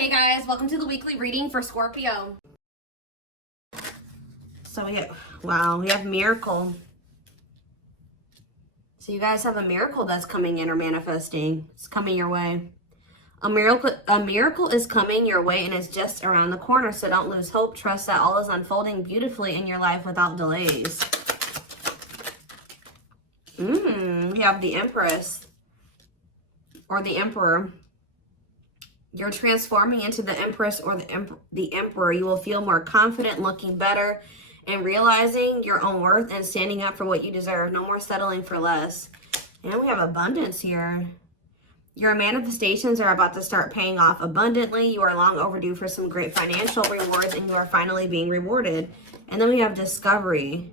Hey guys, welcome to the weekly reading for Scorpio. So we have miracle. So you guys have a miracle that's coming in or manifesting. It's coming your way. A miracle is coming your way and it's just around the corner. So don't lose hope. Trust that all is unfolding beautifully in your life without delays. We have the Empress or the Emperor. You're transforming into the Empress or the Emperor. You will feel more confident, looking better, and realizing your own worth and standing up for what you deserve. No more settling for less. And we have abundance here. Your manifestations are about to start paying off abundantly. You are long overdue for some great financial rewards, and you are finally being rewarded. And then we have discovery.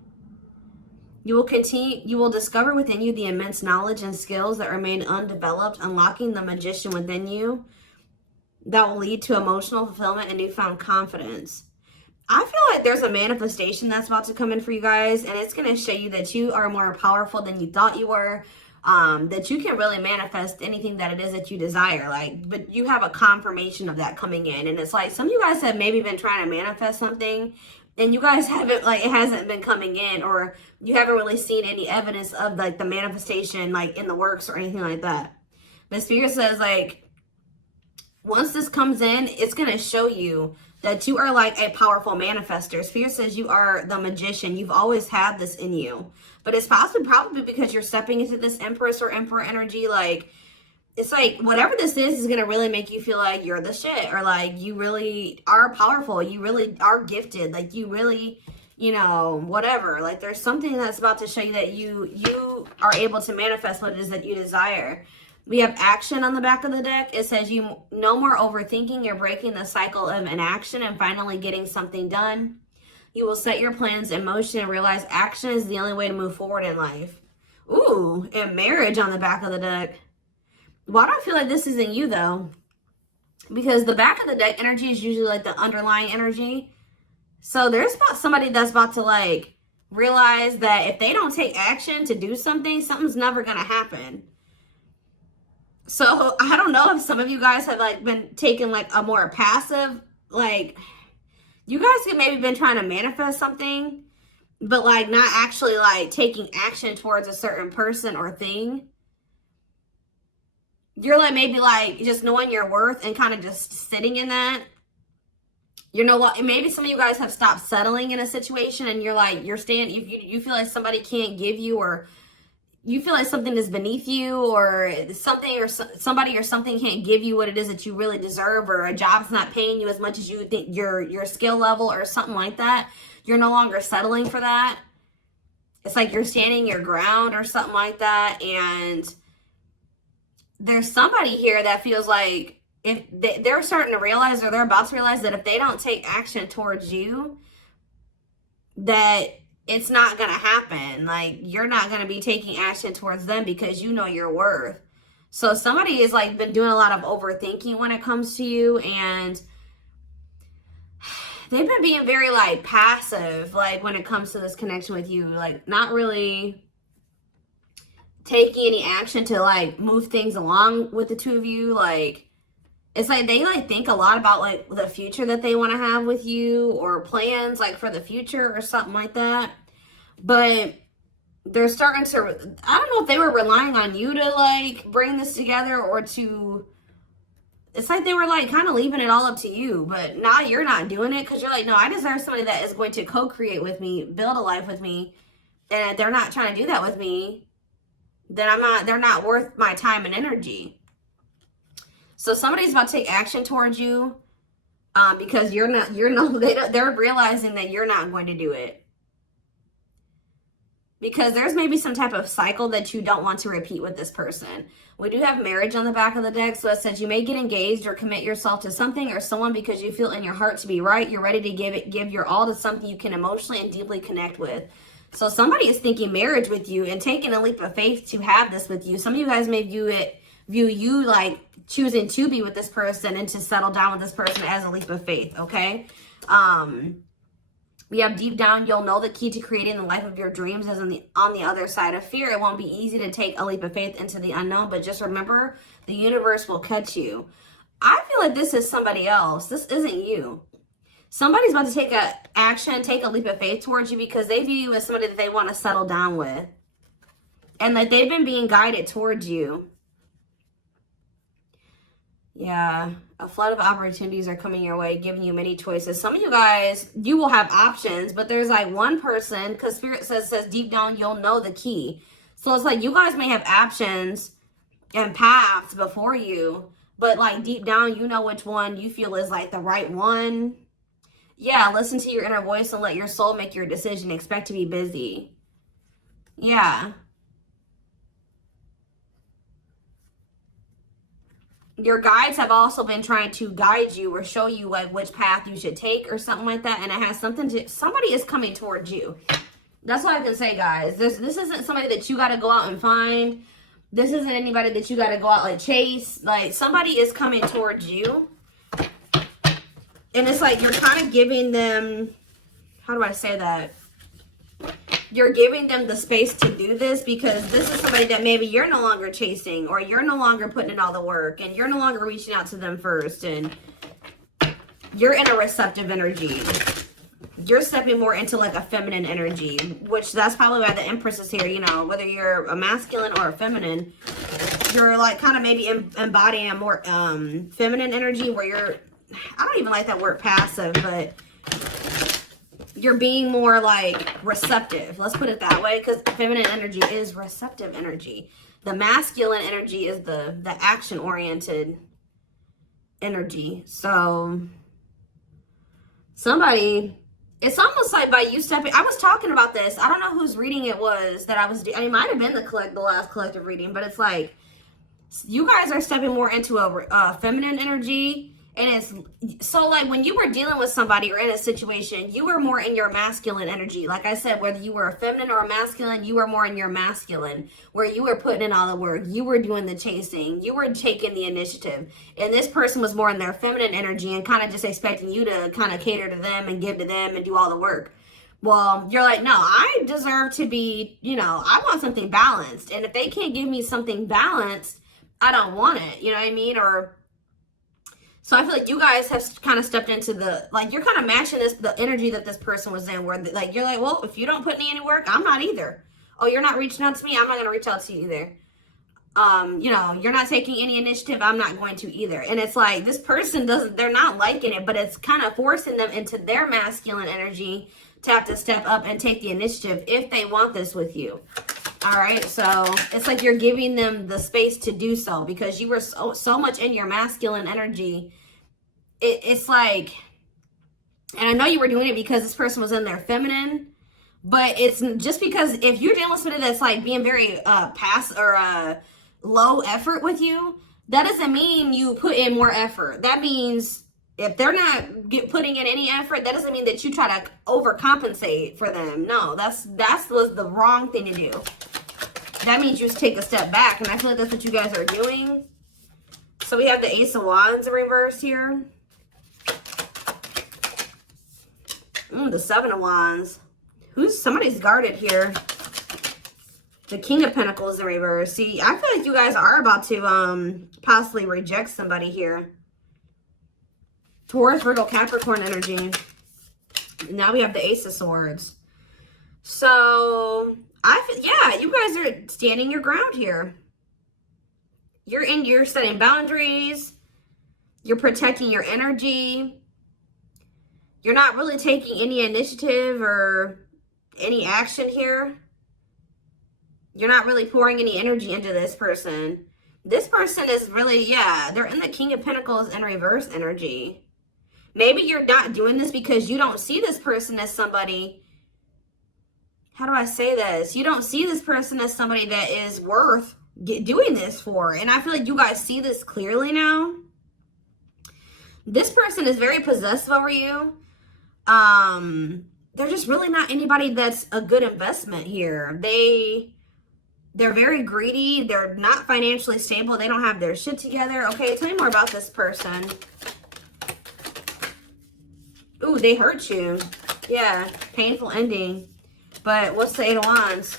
You will discover within you the immense knowledge and skills that remain undeveloped, unlocking the magician within you. That will lead to emotional fulfillment and newfound confidence. I feel like there's a manifestation that's about to come in for you guys, and it's going to show you that you are more powerful than you thought you were, that you can really manifest anything that it is that you desire. But you have a confirmation of that coming in, and it's like some of you guys have maybe been trying to manifest something, and you guys haven't, it hasn't been coming in, or you haven't really seen any evidence of the manifestation in the works or anything like that. But Spirit says once this comes in, it's going to show you that you are a powerful manifester. Spirit says you are the magician. You've always had this in you. But it's probably because you're stepping into this Empress or Emperor energy. It's whatever this is going to really make you feel like you're the shit. Or you really are powerful. You really are gifted. You really, whatever. There's something that's about to show you that you are able to manifest what it is that you desire. We have action on the back of the deck. It says no more overthinking. You're breaking the cycle of inaction and finally getting something done. You will set your plans in motion and realize action is the only way to move forward in life. Ooh, and marriage on the back of the deck. Why do I feel like this isn't you though? Because the back of the deck energy is usually the underlying energy. So there's somebody that's about to realize that if they don't take action to do something, something's never going to happen. So I don't know if some of you guys have been taking a more passive, you guys have maybe been trying to manifest something, but not actually taking action towards a certain person or thing. You're maybe just knowing your worth and kind of just sitting in that. Maybe some of you guys have stopped settling in a situation and you're staying, you feel like somebody can't give you, or you feel like something is beneath you, or something or somebody or something can't give you what it is that you really deserve, or a job's not paying you as much as you think your skill level or something like that. You're no longer settling for that. It's you're standing your ground or something like that. And there's somebody here that feels like if they're starting to realize, or they're about to realize, that if they don't take action towards you, that it's not going to happen. You're not going to be taking action towards them because you know your worth. So somebody has been doing a lot of overthinking when it comes to you, and they've been being very passive when it comes to this connection with you, not really taking any action to move things along with the two of you. It's they think a lot about the future that they want to have with you, or plans for the future or something like that. But they're starting to, I don't know if they were relying on you to bring this together, or to, it's they were kind of leaving it all up to you. But now you're not doing it because you're no, I deserve somebody that is going to co-create with me, build a life with me. And if they're not trying to do that with me, then they're not worth my time and energy. So somebody's about to take action towards you because they're realizing that you're not going to do it. Because there's maybe some type of cycle that you don't want to repeat with this person. We do have marriage on the back of the deck. So it says you may get engaged or commit yourself to something or someone because you feel in your heart to be right. You're ready to give your all to something you can emotionally and deeply connect with. So somebody is thinking marriage with you and taking a leap of faith to have this with you. Some of you guys may view you choosing to be with this person and to settle down with this person as a leap of faith, okay? We have deep down, you'll know the key to creating the life of your dreams is on the other side of fear. It won't be easy to take a leap of faith into the unknown, but just remember, the universe will catch you. I feel like this is somebody else. This isn't you. Somebody's about to take a action, take a leap of faith towards you because they view you as somebody that they want to settle down with. And that they've been being guided towards you. Yeah, a flood of opportunities are coming your way, giving you many choices. Some of you guys, you will have options, but there's like one person, because Spirit says deep down, you'll know the key. So it's like you guys may have options and paths before you, but like deep down, you know which one you feel is like the right one. Yeah, listen to your inner voice and let your soul make your decision. Expect to be busy. Yeah. Your guides have also been trying to guide you or show you like which path you should take or something like that. And it has something to, somebody is coming towards you. That's what I can say, guys. This isn't somebody that you got to go out and find. This isn't anybody that you got to go out and chase. Like, somebody is coming towards you. And it's like you're kind of giving them, how do I say that? You're giving them the space to do this because this is somebody that maybe you're no longer chasing, or you're no longer putting in all the work, and you're no longer reaching out to them first, and you're in a receptive energy. You're stepping more into like a feminine energy, which that's probably why the Empress is here. You know, whether you're a masculine or a feminine, you're like kind of maybe embodying a more feminine energy where you're, I don't even like that word passive, but you're being more like receptive. Let's put it that way, because feminine energy is receptive energy. The masculine energy is the action-oriented energy. So somebody, it's almost like by you stepping, I was talking about this. I don't know whose reading it was that I was doing. It might have been the last collective reading, but it's like you guys are stepping more into a feminine energy. And it's so like when you were dealing with somebody or in a situation, you were more in your masculine energy. Like I said, whether you were a feminine or a masculine, you were more in your masculine, where you were putting in all the work. You were doing the chasing. You were taking the initiative. And this person was more in their feminine energy and kind of just expecting you to kind of cater to them and give to them and do all the work. Well, you're like, no, I deserve to be, you know, I want something balanced. And if they can't give me something balanced, I don't want it. You know what I mean? So I feel like you guys have kind of stepped into the, like, you're kind of matching the energy that this person was in, where like, you're like, well, if you don't put me any work, I'm not either. Oh, you're not reaching out to me, I'm not going to reach out to you either. You know, you're not taking any initiative, I'm not going to either. And it's like, this person they're not liking it, but it's kind of forcing them into their masculine energy to have to step up and take the initiative if they want this with you. All right, so it's like you're giving them the space to do so because you were so much in your masculine energy. It's like, and I know you were doing it because this person was in their feminine, but it's just because if you're dealing with somebody that's like being very low effort with you, that doesn't mean you put in more effort. That means if they're not putting in any effort, that doesn't mean that you try to overcompensate for them. No, that was the wrong thing to do. That means you just take a step back, and I feel like that's what you guys are doing. So we have the Ace of Wands in reverse here. The Seven of Wands. Somebody's guarded here. The King of Pentacles in reverse. See, I feel like you guys are about to possibly reject somebody here. Taurus, Virgo, Capricorn energy. Now we have the Ace of Swords. So, yeah, you guys are standing your ground here. You're setting boundaries. You're protecting your energy. You're not really taking any initiative or any action here. You're not really pouring any energy into this person. This person is really, yeah, they're in the King of Pentacles in reverse energy. Maybe you're not doing this because you don't see this person as somebody, how do I say this? You don't see this person as somebody that is worth doing this for. And I feel like you guys see this clearly now. This person is very possessive over you. They're just really not anybody that's a good investment here. They're very greedy. They're not financially stable. They don't have their shit together. Okay, tell me more about this person. Ooh, they hurt you. Yeah, painful ending. But what's the Eight of Wands?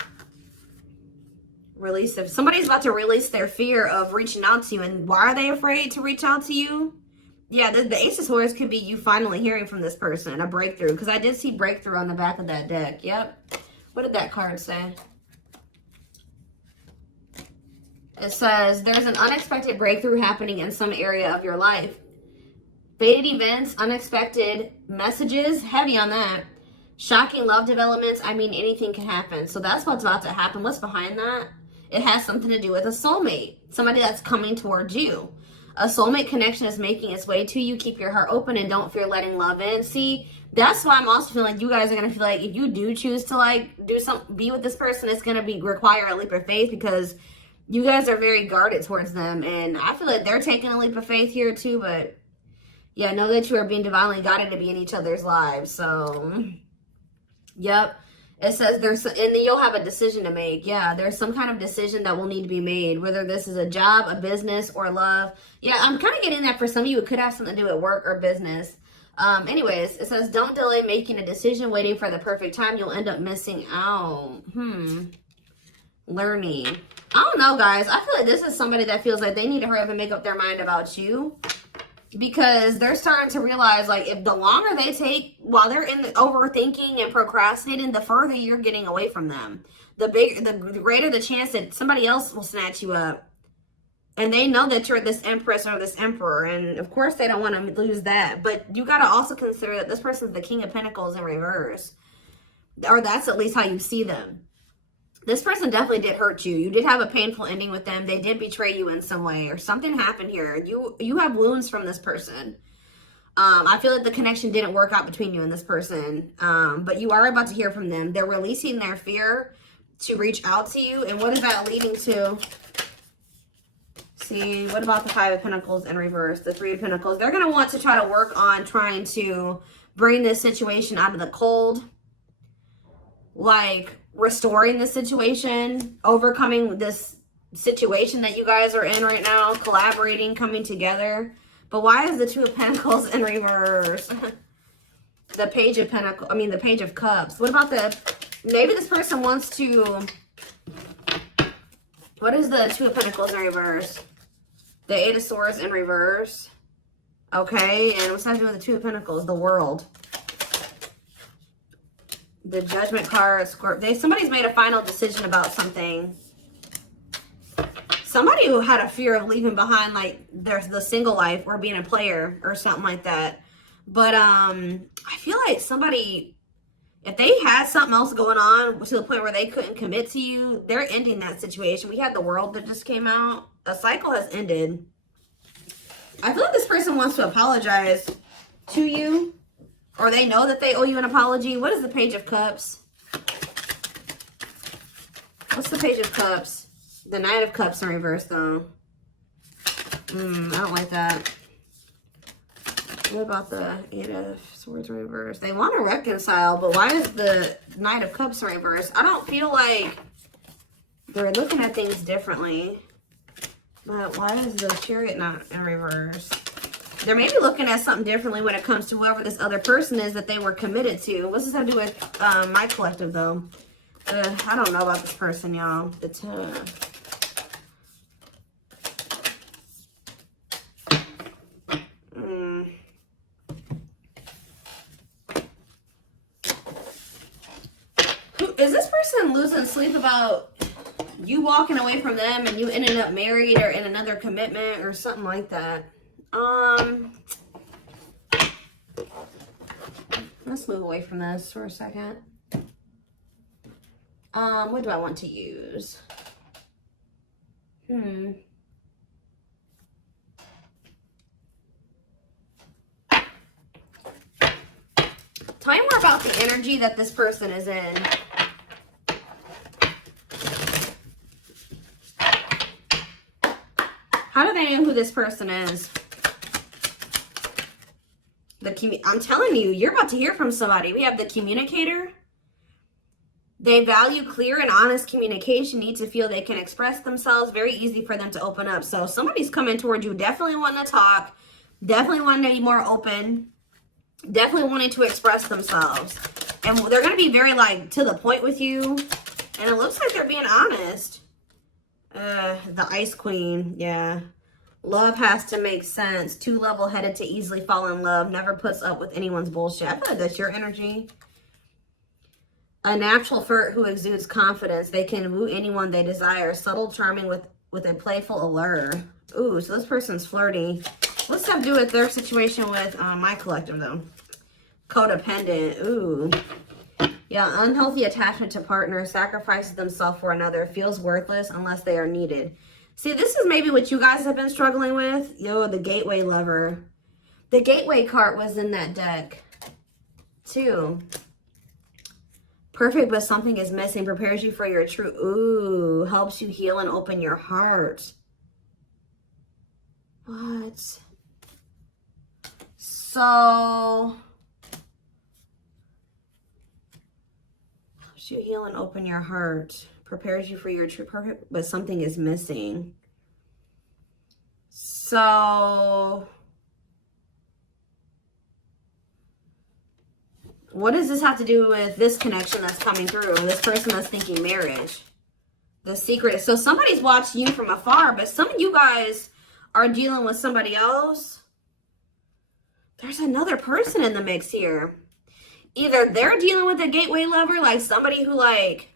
Release of, somebody's about to release their fear of reaching out to you. And why are they afraid to reach out to you? Yeah, the Ace of Swords could be you finally hearing from this person, a breakthrough. Because I did see breakthrough on the back of that deck. Yep. What did that card say? It says, there's an unexpected breakthrough happening in some area of your life. Fated events, unexpected messages, heavy on that. Shocking love developments, I mean, anything can happen. So that's what's about to happen. What's behind that? It has something to do with a soulmate. Somebody that's coming towards you. A soulmate connection is making its way to you. Keep your heart open and don't fear letting love in. See, that's why I'm also feeling like you guys are going to feel like if you do choose to like be with this person, it's going to require a leap of faith because you guys are very guarded towards them. And I feel like they're taking a leap of faith here too. But yeah, know that you are being divinely guided to be in each other's lives. So, yep. It says and then you'll have a decision to make. Yeah, there's some kind of decision that will need to be made, whether this is a job, a business, or love. Yeah, I'm kind of getting that for some of you. It could have something to do with work or business. Anyways, it says, don't delay making a decision, waiting for the perfect time. You'll end up missing out. Learning. I don't know, guys. I feel like this is somebody that feels like they need to hurry up and make up their mind about you. Because they're starting to realize, like, if the longer they take while they're in the overthinking and procrastinating, the further you're getting away from them. The greater the chance that somebody else will snatch you up. And they know that you're this empress or this emperor. And, of course, they don't want to lose that. But you got to also consider that this person's the King of Pentacles in reverse. Or that's at least how you see them. This person definitely did hurt you. You did have a painful ending with them. They did betray you in some way or something happened here. You have wounds from this person. I feel like the connection didn't work out between you and this person. But you are about to hear from them. They're releasing their fear to reach out to you. And what is that leading to? See, what about the Five of Pentacles in reverse? The Three of Pentacles. They're going to want to try to work on trying to bring this situation out of the cold. Like restoring the situation, overcoming this situation that you guys are in right now, collaborating, coming together. But why is the Two of Pentacles in reverse? The Page of Pentacles, the Page of Cups. What about maybe this person wants to, what is the Two of Pentacles in reverse? The Eight of Swords in reverse. Okay, and what's that doing with the Two of Pentacles? The World. The Judgment card, Scorpio. Somebody's made a final decision about something. Somebody who had a fear of leaving behind, like, the single life or being a player or something like that. But I feel like somebody, if they had something else going on to the point where they couldn't commit to you, they're ending that situation. We had the World that just came out. A cycle has ended. I feel like this person wants to apologize to you. Or they know that they owe you an apology. What is the Page of Cups? What's the Page of Cups? The Knight of Cups in reverse, though. I don't like that. What about the Eight of Swords in reverse? They want to reconcile, but why is the Knight of Cups in reverse? I don't feel like they're looking at things differently. But why is the Chariot not in reverse? They're maybe looking at something differently when it comes to whoever this other person is that they were committed to. What's this have to do with my collective, though? I don't know about this person, y'all. Is this person losing sleep about you walking away from them and you ended up married or in another commitment or something like that? Let's move away from this for a second. What do I want to use? Tell me more about the energy that this person is in. How do they know who this person is? I'm telling you, you're about to hear from somebody. We have the Communicator. They value clear and honest communication, need to feel they can express themselves. Very easy for them to open up. So somebody's coming towards you, definitely wanting to talk, definitely wanting to be more open, definitely wanting to express themselves. And they're going to be very, like, to the point with you. And it looks like they're being honest. The Ice Queen, yeah. Love has to make sense. Too level-headed to easily fall in love. Never puts up with anyone's bullshit. I feel like that's your energy. A natural flirt who exudes confidence. They can woo anyone they desire. Subtle, charming with a playful allure. Ooh, so this person's flirty. What's that do with their situation with my collective, though? Codependent. Ooh. Yeah, unhealthy attachment to partner. Sacrifices themselves for another. Feels worthless unless they are needed. See, this is maybe what you guys have been struggling with. Yo, the gateway lover. The gateway card was in that deck, too. Perfect, but something is missing. Prepares you for your true... Ooh, helps you heal and open your heart. What? So... helps you heal and open your heart. Prepares you for your true perfect, but something is missing. So... what does this have to do with this connection that's coming through? This person that's thinking marriage. The secret. So somebody's watching you from afar, but some of you guys are dealing with somebody else. There's another person in the mix here. Either they're dealing with a gateway lover, like somebody who like,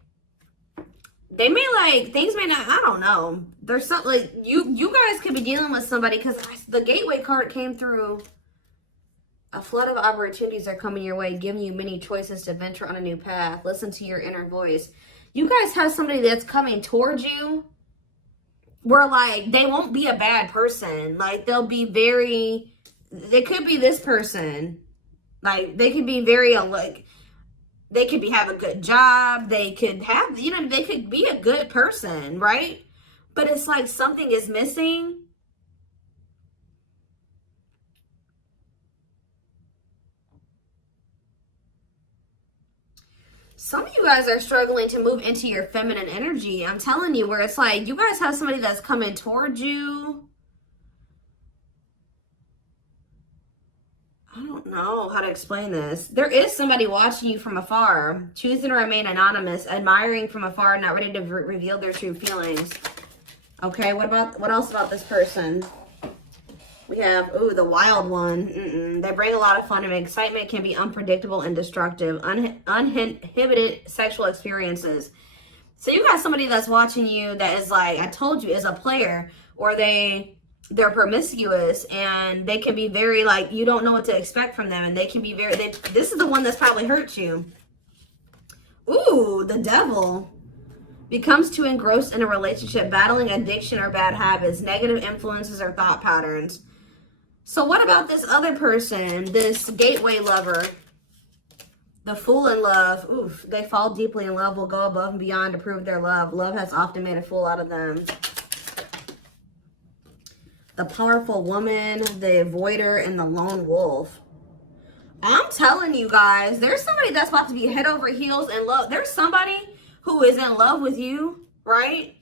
they may like, things may not, I don't know. There's something like, you guys could be dealing with somebody because the gateway card came through. A flood of opportunities are coming your way, giving you many choices to venture on a new path. Listen to your inner voice. You guys have somebody that's coming towards you where, like, they won't be a bad person. Like, they'll be very, they could be this person. Like, they could be very, like, they could have a good job. They could have, you know, they could be a good person, right? But it's like something is missing. Some of you guys are struggling to move into your feminine energy. I'm telling you, where it's like you guys have somebody that's coming towards you. I don't know how to explain this. There is somebody watching you from afar, choosing to remain anonymous, admiring from afar, not ready to reveal their true feelings. Okay, what else about this person? We have, ooh, the wild one. They bring a lot of fun and excitement, can be unpredictable and destructive. Uninhibited sexual experiences. So you got somebody that's watching you that is like, I told you, is a player. Or they're promiscuous and they can be very like, you don't know what to expect from them. And they can be very, this is the one that's probably hurt you. Ooh, the devil. Becomes too engrossed in a relationship, battling addiction or bad habits, negative influences or thought patterns. So what about this other person, this gateway lover, the fool in love? Oof, they fall deeply in love, will go above and beyond to prove their love. Love has often made a fool out of them. The powerful woman, the avoider, and the lone wolf. I'm telling you guys, there's somebody that's about to be head over heels in love. There's somebody who is in love with you, right?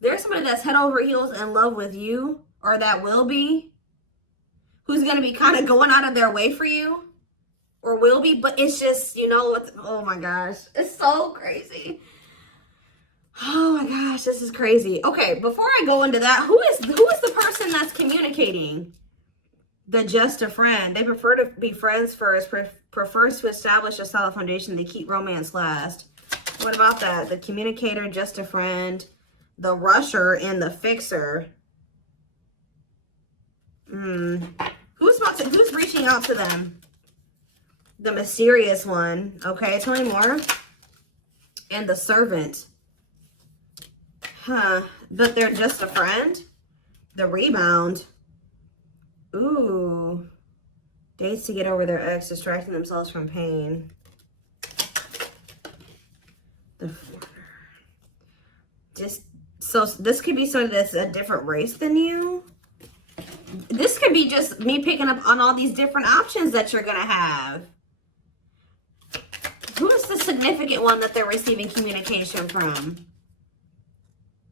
There's somebody that's head over heels in love with you, or that will be, who's going to be kind of going out of their way for you, or will be, but it's just, you know, oh my gosh, it's so crazy. Oh my gosh, this is crazy. Okay, before I go into that, who is the person that's communicating? The just a friend. They prefer to be friends first, prefers to establish a solid foundation. They keep romance last. What about that? The communicator, just a friend, the rusher, and the fixer. Who's reaching out to them? The mysterious one. Okay, tell me more. And the servant. Huh. But they're just a friend? The rebound. Ooh. Dates to get over their ex, distracting themselves from pain. The foreigner. So this could be somebody that's a different race than you. This could be just me picking up on all these different options that you're going to have. Who is the significant one that they're receiving communication from?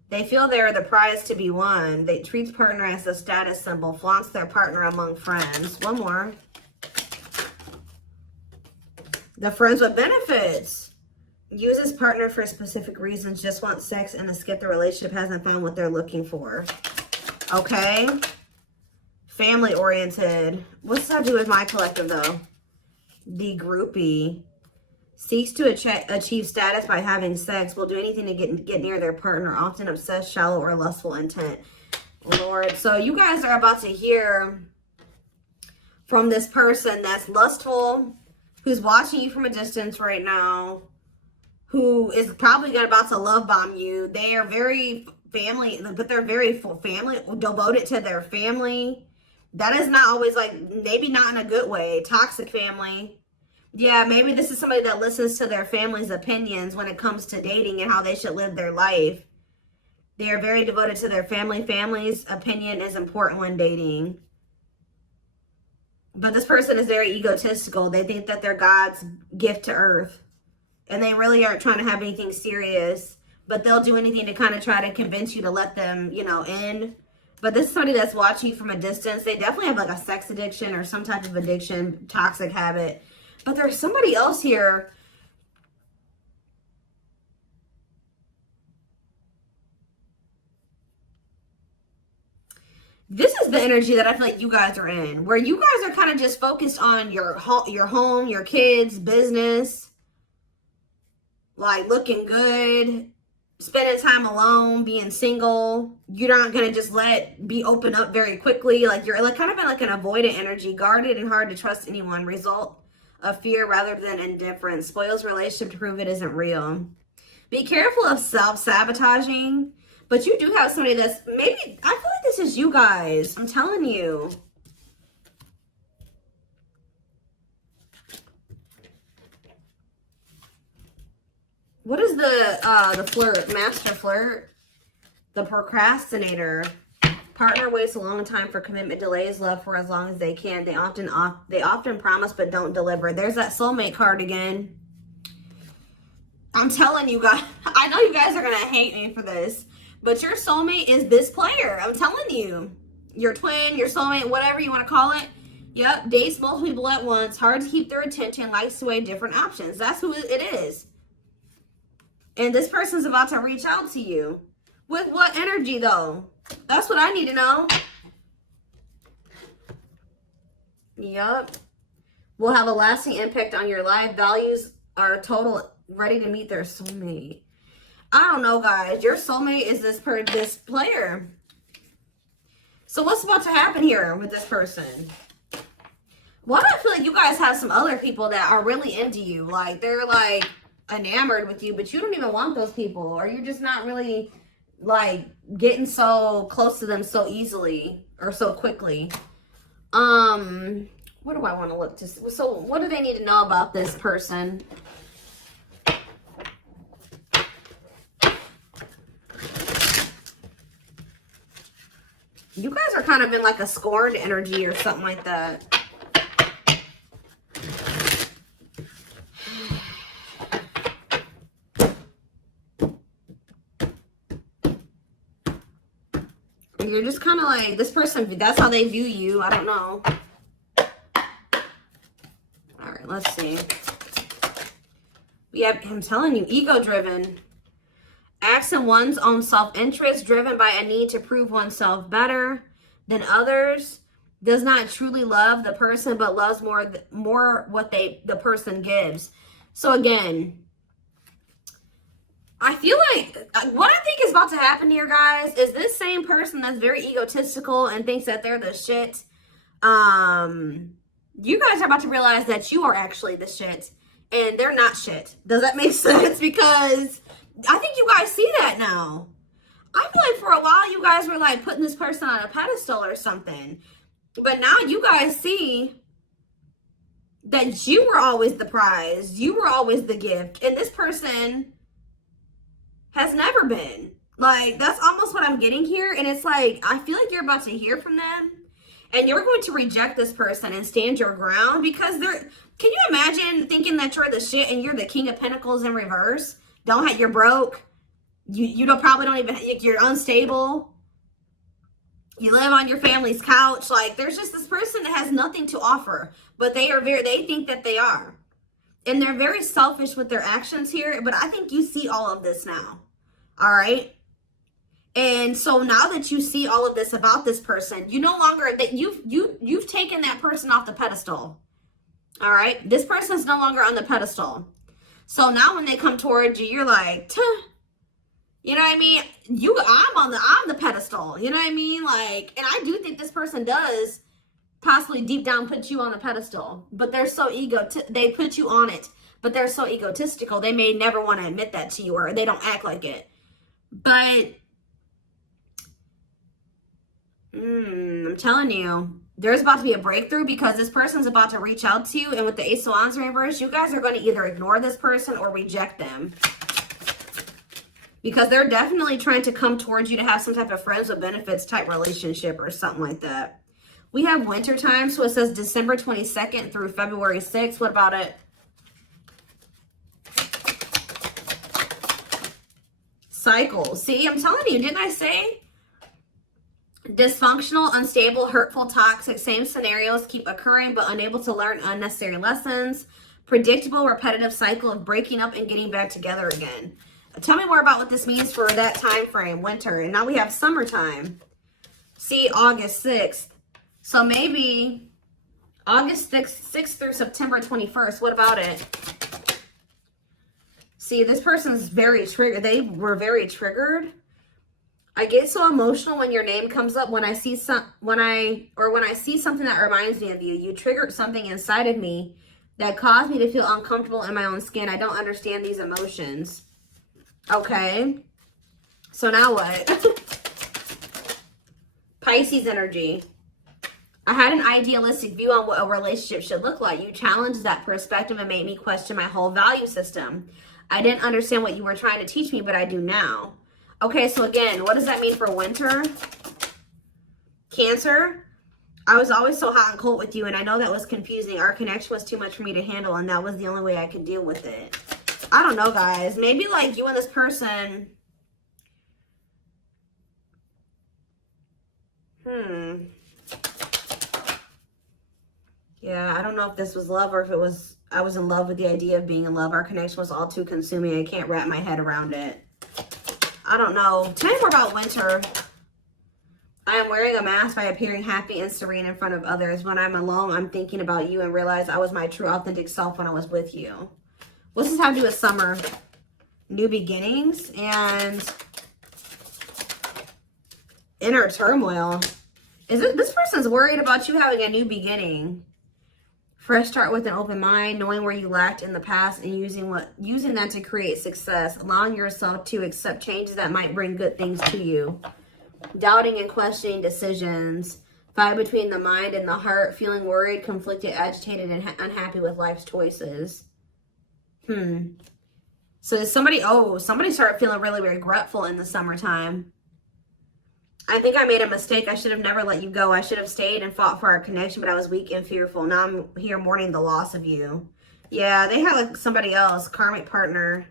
They feel they're the prize to be won. They treat partner as a status symbol, flaunts their partner among friends. One more. The friends with benefits. Uses partner for specific reasons, just wants sex and to skip the relationship, hasn't found what they're looking for. Okay. Family oriented. What's that do with my collective though? The groupie. Seeks to achieve status by having sex. Will do anything to get near their partner. Often obsessed, shallow, or lustful intent. Lord. So you guys are about to hear from this person that's lustful, who's watching you from a distance right now, who is probably about to love bomb you. They are very family, but they're very family, devoted to their family. That is not always like, maybe not in a good way. Toxic family. Yeah, maybe this is somebody that listens to their family's opinions when it comes to dating and how they should live their life. They are very devoted to their family. Family's opinion is important when dating. But this person is very egotistical. They think that they're God's gift to earth. And they really aren't trying to have anything serious. But they'll do anything to kind of try to convince you to let them, you know, in. But this is somebody that's watching you from a distance. They definitely have like a sex addiction or some type of addiction, toxic habit. But there's somebody else here. This is the energy that I feel like you guys are in, where you guys are kind of just focused on your home, your kids, business, like looking good, spending time alone, being single. You're not going to just be open up very quickly. Like you're like kind of in like an avoidant energy, guarded and hard to trust anyone. Result of fear rather than indifference. Spoils relationship to prove it isn't real. Be careful of self-sabotaging. But you do have somebody that's maybe, I feel like this is you guys. I'm telling you. What is the flirt? Master flirt? The procrastinator. Partner waits a long time for commitment, delays love for as long as they can. They often promise but don't deliver. There's that soulmate card again. I'm telling you guys, I know you guys are going to hate me for this, but your soulmate is this player. I'm telling you. Your twin, your soulmate, whatever you want to call it. Yep, dates multiple people at once, hard to keep their attention, likes to weigh different options. That's who it is. And this person's about to reach out to you. With what energy though? That's what I need to know. Yep. Will have a lasting impact on your life. Values are total, ready to meet their soulmate. I don't know, guys. Your soulmate is this player. So what's about to happen here with this person? Well, I feel like you guys have some other people that are really into you. Like, they're, like, enamored with you, but you don't even want those people. Or you're just not really, like, getting so close to them so easily or so quickly. What do I want to look to? So, what do they need to know about this person? You guys are kind of in like a scorned energy or something like that. You're just kind of like, this person, that's how they view you. I don't know. All right, let's see. Yeah, I'm telling you, ego-driven. Acts in one's own self-interest, driven by a need to prove oneself better than others. Does not truly love the person, but loves more what the person gives. So again, I feel like what I think is about to happen here, guys, is this same person that's very egotistical and thinks that they're the shit. You guys are about to realize that you are actually the shit and they're not shit. Does that make sense? Because I think you guys see that now. I feel like for a while you guys were like putting this person on a pedestal or something. But now you guys see that you were always the prize. You were always the gift. And this person has never been. Like, that's almost what I'm getting here. And it's like, I feel like you're about to hear from them. And you're going to reject this person and stand your ground. Because they're, can you imagine thinking that you're the shit and you're the King of Pentacles in reverse? You're broke. You probably don't even, you're unstable. You live on your family's couch. Like, there's just this person that has nothing to offer, but they think that they are. And they're very selfish with their actions here, but I think you see all of this now. All right. And so now that you see all of this about this person, you no longer, that you've taken that person off the pedestal. All right. This person's no longer on the pedestal. So now when they come towards you, you're like, tuh. You know what I mean? I'm the pedestal. You know what I mean? Like, and I do think this person does possibly deep down put you on a pedestal, but they're so they put you on it, but they're so egotistical. They may never want to admit that to you, or they don't act like it. But I'm telling you, there's about to be a breakthrough, because this person's about to reach out to you. And with the Ace of Wands reverse, you guys are going to either ignore this person or reject them, because they're definitely trying to come towards you to have some type of friends with benefits type relationship or something like that. We have winter time, so it says December 22nd through February 6th. What about it? Cycle. See, I'm telling you, didn't I say? Dysfunctional, unstable, hurtful, toxic, same scenarios keep occurring but unable to learn unnecessary lessons. Predictable, repetitive cycle of breaking up and getting back together again. Tell me more about what this means for that time frame, winter. And now we have summertime. See, August 6th. So maybe August 6th through September 21st. What about it? See, this person's very triggered. They were very triggered. I get so emotional when your name comes up. When I see when I see something that reminds me of you. You triggered something inside of me that caused me to feel uncomfortable in my own skin. I don't understand these emotions. Okay. So now what? Pisces energy. I had an idealistic view on what a relationship should look like. You challenged that perspective and made me question my whole value system. I didn't understand what you were trying to teach me, but I do now. Okay, so again, what does that mean for winter? Cancer. I was always so hot and cold with you, and I know that was confusing. Our connection was too much for me to handle, and that was the only way I could deal with it. I don't know, guys. Maybe like you and this person. Yeah, I don't know if this was love or if it was, I was in love with the idea of being in love. Our connection was all too consuming. I can't wrap my head around it. I don't know. Tell me more about winter. I am wearing a mask by appearing happy and serene in front of others. When I'm alone, I'm thinking about you and realize I was my true authentic self when I was with you. What's this have to do with summer? New beginnings and inner turmoil. Is it this person's worried about you having a new beginning? Fresh start with an open mind, knowing where you lacked in the past and using that to create success, allowing yourself to accept changes that might bring good things to you. Doubting and questioning decisions, fight between the mind and the heart, feeling worried, conflicted, agitated, and unhappy with life's choices. So somebody started feeling really regretful in the summertime. I think I made a mistake. I should have never let you go. I should have stayed and fought for our connection, but I was weak and fearful. Now I'm here mourning the loss of you. Yeah, they had like somebody else, karmic partner.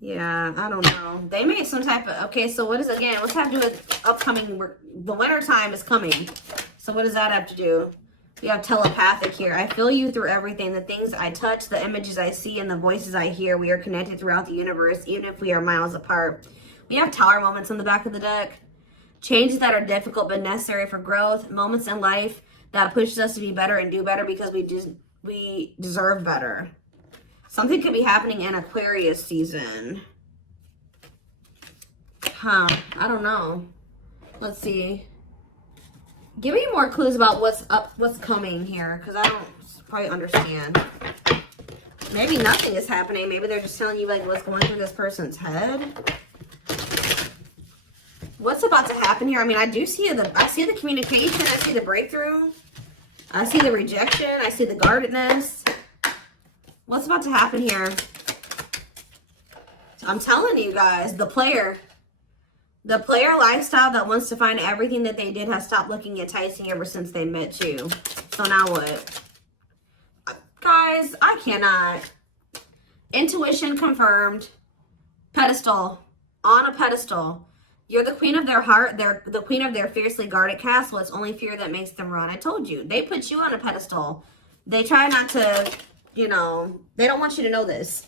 Yeah, I don't know. They made some type of, okay, so what is, again, what's have to do with upcoming, the winter time is coming. So what does that have to do? We have telepathic here. I feel you through everything. The things I touch, the images I see, and the voices I hear. We are connected throughout the universe, even if we are miles apart. We have tower moments on the back of the deck. Changes that are difficult but necessary for growth. Moments in life that pushes us to be better and do better because we deserve better. Something could be happening in Aquarius season. I don't know. Let's see. Give me more clues about what's coming here, because I don't probably understand. Maybe nothing is happening. Maybe they're just telling you like what's going through this person's head. What's about to happen here? I mean, I see the communication. I see the breakthrough. I see the rejection. I see the guardedness. What's about to happen here? I'm telling you guys, the player lifestyle that wants to find everything that they did has stopped looking enticing ever since they met you. So now what? Guys, I cannot. Intuition confirmed. Pedestal. On a pedestal. You're the queen of their heart. They're the queen of their fiercely guarded castle. It's only fear that makes them run. I told you. They put you on a pedestal. They try not to, you know, they don't want you to know this.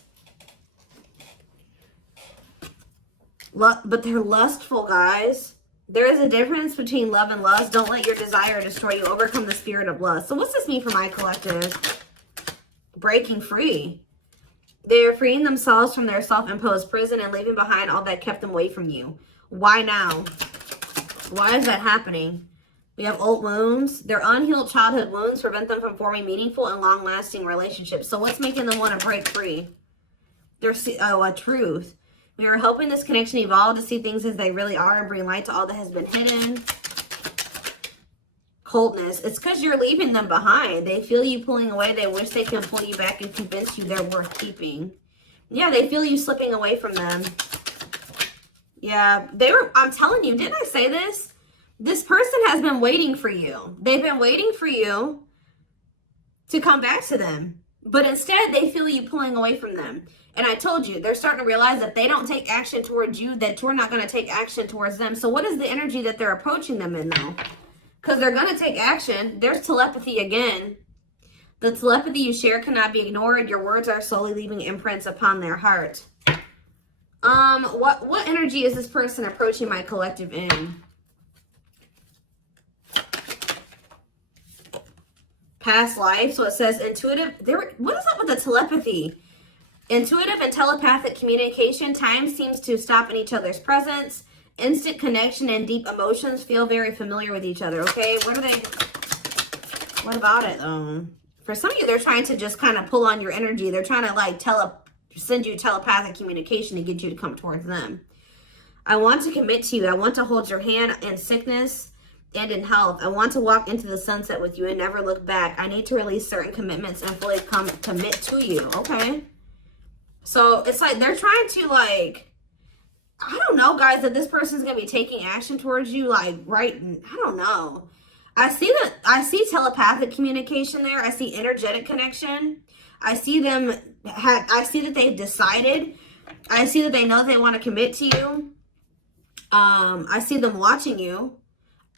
But they're lustful, guys. There is a difference between love and lust. Don't let your desire destroy you. Overcome the spirit of lust. So what's this mean for my collective? Breaking free. They are freeing themselves from their self-imposed prison and leaving behind all that kept them away from you. Why now? Why is that happening? We have old wounds. Their unhealed childhood wounds prevent them from forming meaningful and long-lasting relationships. So what's making them want to break free? There's a truth. We are helping this connection evolve to see things as they really are and bring light to all that has been hidden. Coldness. It's because you're leaving them behind. They feel you pulling away. They wish they can pull you back and convince you they're worth keeping. Yeah, they feel you slipping away from them. Yeah, I'm telling you, didn't I say this? This person has been waiting for you. They've been waiting for you to come back to them. But instead, they feel you pulling away from them. And I told you, they're starting to realize that they don't take action towards you, that you're not going to take action towards them. So what is the energy that they're approaching them in, though? Because they're going to take action. There's telepathy again. The telepathy you share cannot be ignored. Your words are slowly leaving imprints upon their heart. What energy is this person approaching my collective in? Past life. So it says intuitive. What is up with the telepathy? Intuitive and telepathic communication. Time seems to stop in each other's presence. Instant connection and deep emotions feel very familiar with each other. Okay, what about it though? For some of you, they're trying to just kind of pull on your energy. They're trying to like send you telepathic communication to get you to come towards them. I want to commit to you. I want to hold your hand in sickness and in health. I want to walk into the sunset with you and never look back. I need to release certain commitments and fully commit to you. Okay. So it's like they're trying to like, I don't know, guys, that this person's going to be taking action towards you. Like, right. I don't know. I see telepathic communication there. I see energetic connection. I see I see that they've decided. I see that they know they want to commit to you. I see them watching you.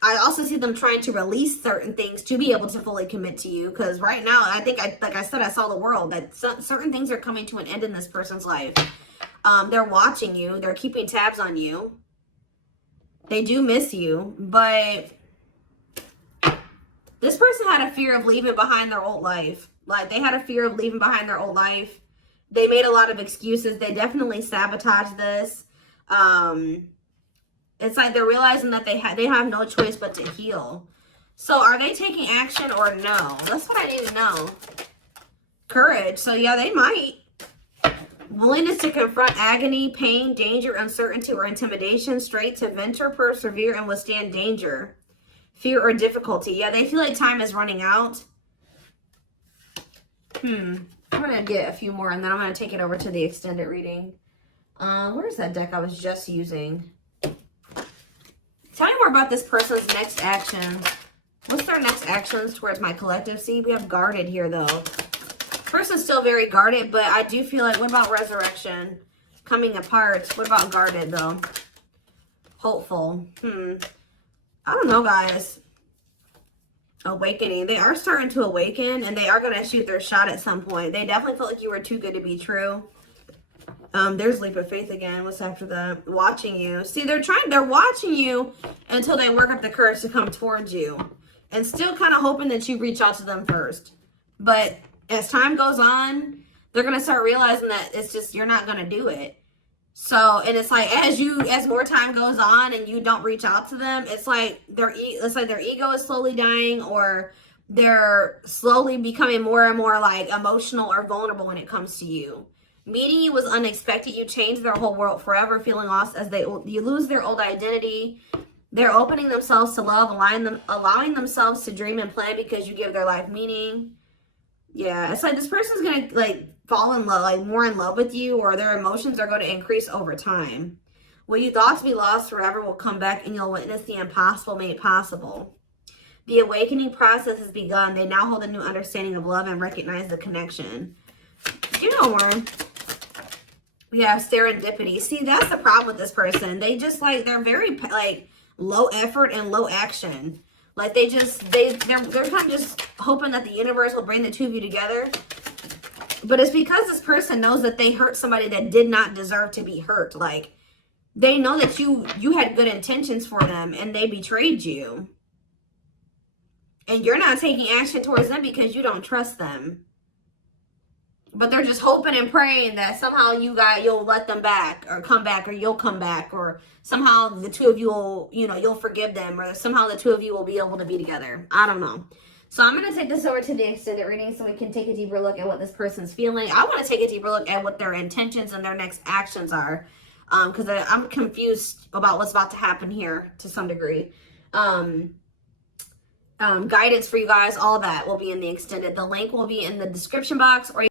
I also see them trying to release certain things to be able to fully commit to you. Because right now, I think, like I said, I saw the world. That certain things are coming to an end in this person's life. They're watching you. They're keeping tabs on you. They do miss you. But this person had a fear of leaving behind their old life. Like, they had a fear of leaving behind their old life. They made a lot of excuses. They definitely sabotaged this. It's like they're realizing that they have no choice but to heal. So are they taking action or no? That's what I need to know. Courage. So yeah, they might. Willingness to confront agony, pain, danger, uncertainty, or intimidation. Straight to venture, persevere, and withstand danger. Fear or difficulty. Yeah, they feel like time is running out. I'm going to get a few more and then I'm going to take it over to the extended reading. Where's that deck I was just using? Tell me more about this person's next action. What's their next actions towards my collective? See, we have guarded here, though. Person's still very guarded, but I do feel like, what about resurrection? Coming apart. What about guarded, though? Hopeful. I don't know, guys. Awakening. They are starting to awaken, and they are going to shoot their shot at some point. They definitely felt like you were too good to be true. There's leap of faith again. What's after that? Watching you. See, they're watching you until they work up the courage to come towards you. And still kind of hoping that you reach out to them first. But as time goes on, they're going to start realizing that it's just, you're not going to do it. So, and it's like, as more time goes on and you don't reach out to them, it's like their ego is slowly dying, or they're slowly becoming more and more like emotional or vulnerable when it comes to you. Meeting you was unexpected. You changed their whole world forever, feeling lost as you lose their old identity. They're opening themselves to love, allowing themselves to dream and plan because you give their life meaning. Yeah, it's like this person's going to like fall in love, like more in love with you, or their emotions are going to increase over time. What you thought to be lost forever will come back and you'll witness the impossible made possible. The awakening process has begun. They now hold a new understanding of love and recognize the connection. You know more. We have serendipity. See, that's the problem with this person. They just like, they're very like low effort and low action. Like they're kind of just hoping that the universe will bring the two of you together. But it's because this person knows that they hurt somebody that did not deserve to be hurt. Like, they know that you had good intentions for them and they betrayed you. And you're not taking action towards them because you don't trust them. But they're just hoping and praying that somehow you'll let them back or come back, or you'll come back, or somehow the two of you will, you'll forgive them, or somehow the two of you will be able to be together. I don't know. So I'm going to take this over to the extended reading so we can take a deeper look at what this person's feeling. I want to take a deeper look at what their intentions and their next actions are. Because I'm confused about what's about to happen here to some degree. Guidance for you guys, all that will be in the extended. The link will be in the description box, or